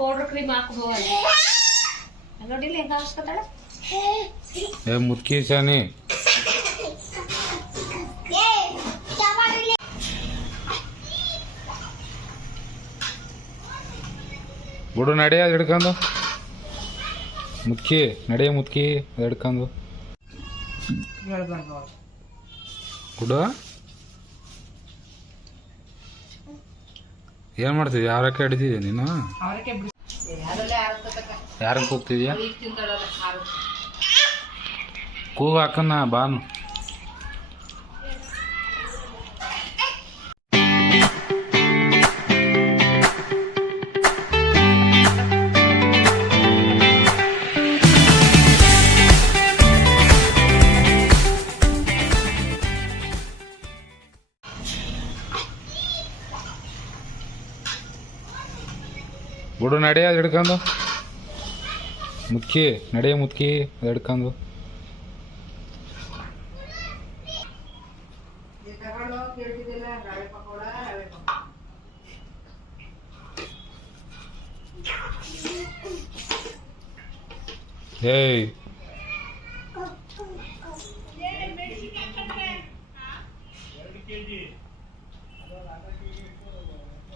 Powder cream ಹಾಕುದು ನೋಡಿಲ್ಲ ಹೆಂಗ ಹಾಕ್ಸ್ಕೊತಾಳೆ ಮುದ್ಕಿ ಶಾನಿ ಬಿಡು ನಡೆಯ ಅದು ಹಿಡ್ಕೊಂಡು ಮುದ್ಕಿ ನಡೆಯ ಮುದ್ಕಿ ಅದು ಹಿಡ್ಕೊಂಡು ಬಿಡು ಏನ್ ಮಾಡ್ತಿದ್ಯ ಯಾರಕ್ಕೆ ಹಿಡಿದಿದ್ಯ ನೀನು ಯಾರಕ್ಕೆ ಕೂಗ್ತಿದ್ಯಾ ಕೂಗು ಹಾಕನ್ನ ಬಾನು ಬಿಡು ನಡೆಯ ಅದು ಹಿಡ್ಕೊಂಡು ಮುದ್ಕಿ ನಡೆಯ ಮುದ್ಕಿ ಅದು ಹಿಡ್ಕೊಂಡು ಏಯ್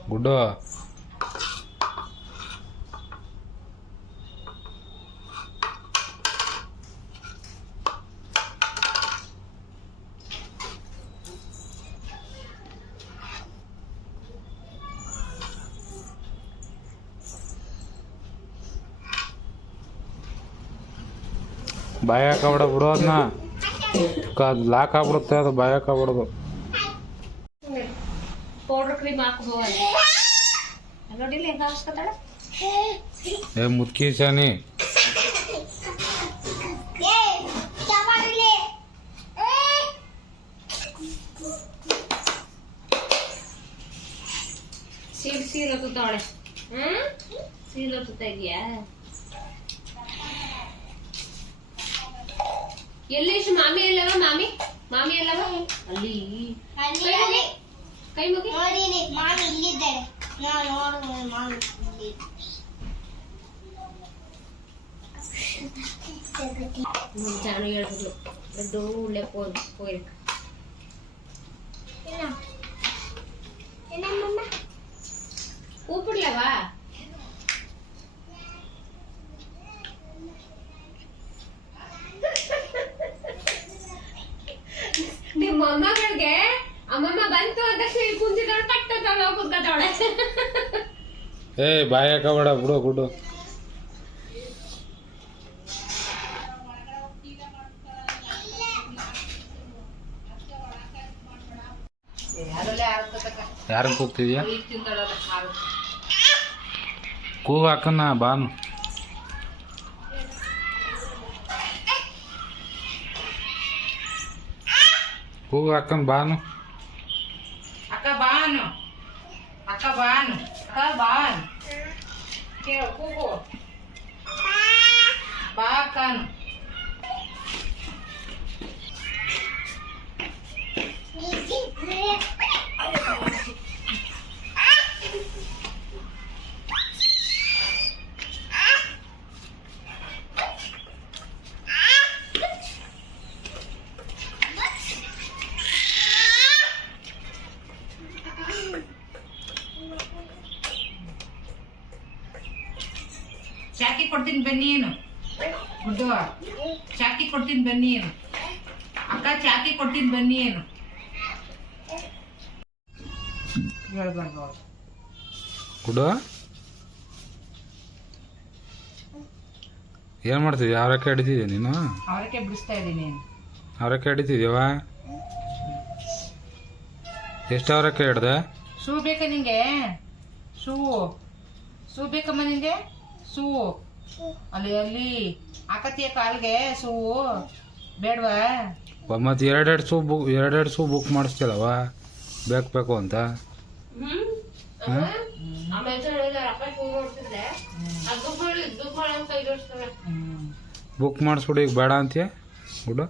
ಗುಡ್ಡು ಬಾಯಿ ಹಾಕಬಿಡ ಬಿಡು ಅದನ್ನ ಲಾಕ್ ಆಗ್ಬಿಡುತ್ತೆ ಅದು ಬಾಯಿ ಹಾಕಬಿಡೋದು ಪೌಡರ್ ಕ್ರೀಮ್ ಹಾಕುದು ನೋಡಿಲ್ಲ ಹೆಂಗ ಹಾಕ್ಸ್ಕೊತಾಳೆ ಮುದ್ಕಿ ಶಾನಿ ಸೀಲೊತ್ತಾಳೆ ಸೀಲೊತ್ತಾ ಇದೆಯಾ ಎಲ್ಲಿ ಮಾಮಿ ಎಲ್ಲವ ಮಾಮಿ ಮಾಮಿ ಎಲ್ಲವ ಅಲ್ಲಿ ಕೈ ಮುಗಿ ಮಾಮಿ ಇಲ್ಲಿದ್ದಾಳೆ ಮಾಮಿ ಜಾನು ಹೇಳ್ಬಿಡ್ಲು ದೊಡ್ಡ ಉಳ್ಳೆ ಪೋಯ್ ಕೂಪಿಡ್ಲವಾ ನಿಮ್ಮ ಮೊಮ್ಮಗಳಿಗೆ ಅಮ್ಮಮ್ಮ ಬಂತು ಅಂತ ಕುಂತಿದವಳು ಪಟ್ಟದವಳು ಕುತ್ಕೊತಾವಳೆ ಬಾಯಿ ಹಾಕಬೇಡ ಬಿಡು ಗುಡ್ಡು ಯಾರಕ್ಕೆ ಕೂಗ್ತಿದ್ಯಾ ಕೂಗು ಹಾಕನ್ನ ಬಾನು ಕೂಗು ಹಾಕನ್ ಬಾನು ಅಕ್ಕ ಬಾನು ಅಕ್ಕ ಬಾನು ಅಕ್ಕ ಬಾನು ಕೇಳು ಕೂಗು ಬಾ ಅಕ್ಕನು ಚಾಕಿ ಕೊಡ್ತೀನಿ ಬನ್ನಿ ಏನು ಗುಡ್ಡು ಚಾಕಿ ಕೊಡ್ತೀನಿ ಬನ್ನಿ ಏನು ಅಕ್ಕ ಚಾಕಿ ಕೊಡ್ತೀನಿ ಬನ್ನಿ ಏನು ಹೇಳ್ಬಾರ್ದು ಗುಡ್ಡು ಏನ್ ಮಾಡ್ತಿದ್ಯ ಅವರಕ್ಕೆ ಹಿಡಿತಿದ್ಯ ನೀನು ಅವರಕ್ಕೆ ಬಿಡಿಸ್ತಾ ಇದ್ದೀನಿ ಅವರಕ್ಕೆ ಹಿಡಿತಿದ್ಯವ ಎಷ್ಟು ಅವರಕ್ಕೆ ಹಿಡ್ದೆ ಶೂ ಬೇಕಾ ನಿಂಗೆ ಶೂ ಬೇಕಾಮ್ಮ ನಿಂಗೆ ಶೂ ಅಲ್ಲಿ ಹಾಕತಿಯ ಕಾಲ್ಗೆ ಶೂ ಬೇಡವಾ ಮತ್ತೆ ಎರಡೆರಡು ಶೂ ಬುಕ್ ಮಾಡಿಸ್ತಿಲ್ಲವ ಬೇಕು ಅಂತ ಬುಕ್ ಮಾಡಿಸ್ಬಿಡು ಈಗ ಬೇಡ ಅಂತೀಯ ಗುಡ್ಡು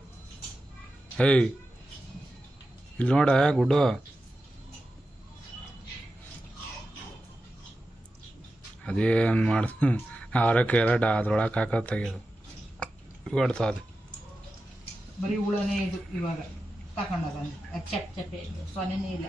ಹೇಯ್ ಇಲ್ಲಿ ನೋಡ ಗುಡ್ಡು ಅದೇನು ಮಾಡ ಆರಕ್ಕೆ ಎರಡು ಅದ್ರೊಳಗೆ ಹಾಕೋದು ತೆಗೆಯೋದು ಹೊಡ್ತದೆ. ಬರೀ ಹುಳನೇ ಇದು ಇವಾಗ ತಗೊಂಡೋಗ ಚಪ್ ಚಪ್ಪೆ ಸೊನೆನೇ ಇಲ್ಲ.